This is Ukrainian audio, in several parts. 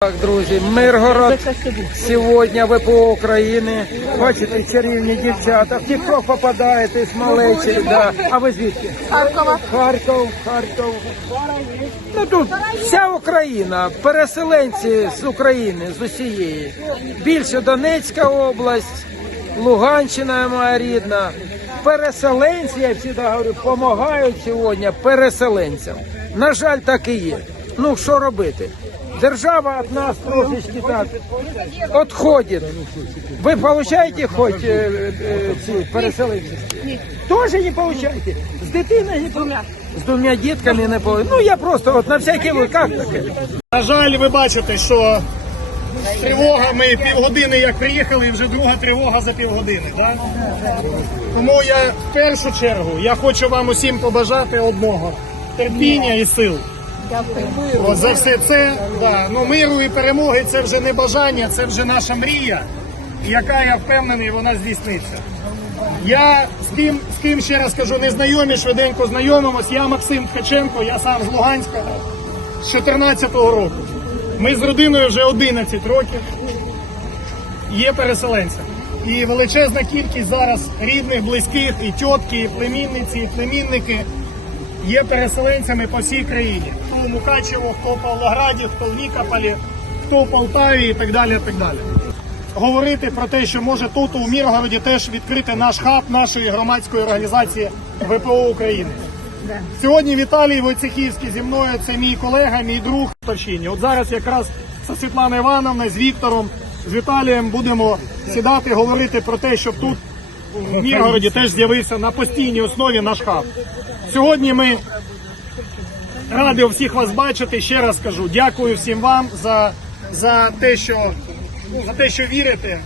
Так, друзі, Миргород сьогодні ВПО України. Бачите, чарівні дівчата. В тікток попадаєте малечі. Да. А ви звідки? Харкова. Харків, Харків. Ну тут вся Україна, переселенці з України, з усієї. Більше Донецька область, Луганщина моя рідна. Переселенці, я завжди говорю, допомагають сьогодні переселенцям. На жаль, так і є. Ну що робити? Держава від нас трошечки так відходить. Ви получаєте хоч е, е, ці переселенці? Теж не получаєте? З дитиною не получаєте? З двома дітками не получаєте? Ну я просто от на всякий випадок. На жаль, ви бачите, що тривога, ми півгодини як приїхали, і вже друга тривога за півгодини. Да? Тому я в першу чергу я хочу вам усім побажати одного терпіння і сил. От за все це, да. ну, миру і перемоги це вже не бажання, це вже наша мрія, яка я впевнений, вона здійсниться. Я з тим, з ким ще раз кажу, не знайомі, швиденько знайомимось. Я Максим Ткаченко, я сам з Луганська з 14-го року. Ми з родиною вже 11 років є переселенцями. І величезна кількість зараз рідних, близьких, і тітки, і племінниці, і племінники є переселенцями по всій країні. В Мукачево, хто в Павлограді, хто в Нікополі, хто в Полтаві і так далі. І так далі. Говорити про те, що може тут у Міргороді теж відкрити наш хаб нашої громадської організації ВПО України. Сьогодні Віталій Войцехівський зі мною це мій колега, мій друг в Торчині. От зараз якраз з Світланою Івановною, з Віктором, з Віталієм будемо сідати, говорити про те, щоб тут в Міргороді теж з'явився на постійній основі наш хаб. Сьогодні ми раді всіх вас бачити. Ще раз кажу, дякую всім вам за, за те, що ну, за те, що вірите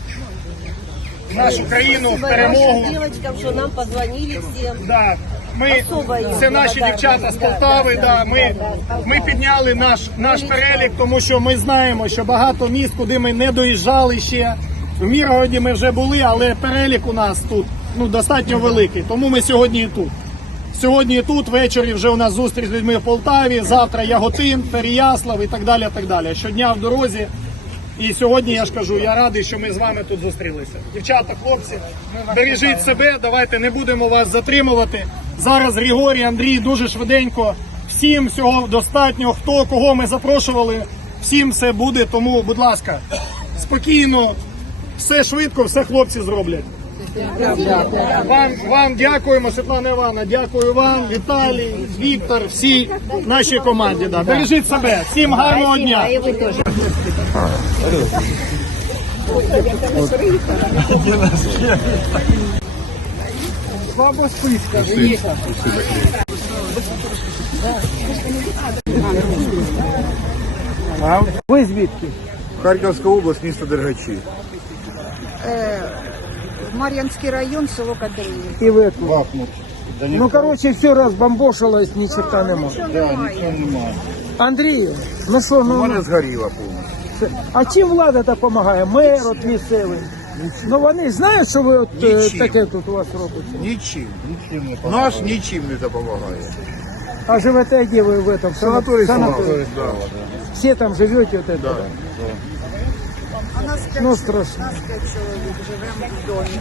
в нашу країну, в перемогу. Девочкам, что нам позвонили всем. Да. Ми це наші дівчата з Полтави. Да, ми, ми підняли наш наш перелік, тому що ми знаємо, що багато міст, куди ми не доїжджали ще. В Міргороді ми вже були, але перелік у нас тут ну достатньо великий. Тому ми сьогодні і тут. Сьогодні тут, ввечері вже у нас зустріч з людьми в Полтаві. Завтра Яготин, Переяслав і так далі. Так далі. Щодня в дорозі. І сьогодні я ж кажу, я радий, що ми з вами тут зустрілися. Дівчата, хлопці, бережіть себе, давайте не будемо вас затримувати. Зараз Григорій, Андрій дуже швиденько. Всім всього достатньо. Хто кого ми запрошували, всім все буде. Тому, будь ласка, спокійно, все швидко, все хлопці зроблять. Вам, вам дякуємо, Світлана Івановна, дякую вам, Віталій, Віктор, всій нашій команді. Да. Бережіть себе, всім гарного дня. Баба списка, Ви звідки? Харківська область, місто Дергачі. Мар'янський район, село Катерині. І ви тут? Бахмут. Ну, коротше, все розбомбошилось, ні черта нема. Да, нічого немає. Андрію, ну що, У ну, мене згоріло повністю. а чим влада допомагає? Мер от місцевий. Ну вони знають, що ви от е, Нічим. таке тут у вас робиться. Нічим. Наш нічим не допомагає. А живете де ви в этом? Санаторій Санаторій. Слава. Да. Все там живете вот это? Да. У нас п'ять, Ну страшно. нас п'ять чоловік живемо в домі.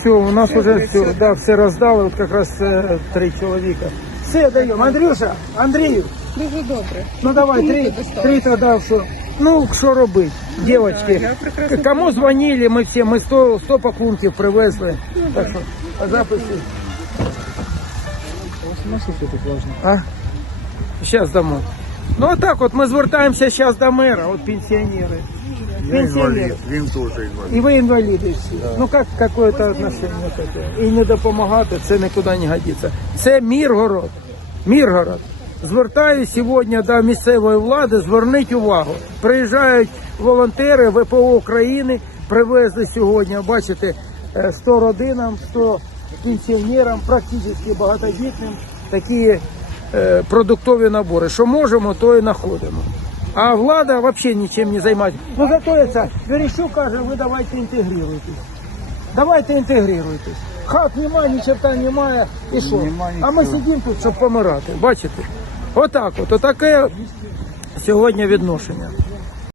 Все, у нас уже все, да, все роздали, от якраз е, три чоловіка. Все даємо. Андрюша, Андрію, Дуже добре. ну давай, три, три тоді, що. Ну, що робити, дівчатки? Кому дзвонили, ми всі, ми 100, 100 пакунків привезли. Так що, а записи. А? Зараз дамо. Ну отак от ми звертаємося зараз до мера, от пенсіонери. Я інвалід, він теж інвалід. І ви інваліди всі. Ну як какое-то отношение таке? І не допомагати, це нікуди не годиться. Це Міргород. Міргород. Звертаюся сьогодні до місцевої влади, зверніть увагу. Приїжджають волонтери ВПО України, привезли сьогодні, бачите, е, 100 родинам, 100 пенсіонерам, практично багатодітним, такі продуктові набори. Що можемо, то і знаходимо. А влада взагалі нічим не займається. Ну зато це Верещук каже, ви давайте інтегруйтесь. Давайте інтегруйтесь. Хат немає, ні черта немає. І що? А ми сидимо тут, щоб помирати. Бачите? Отак от. Отаке сьогодні відношення.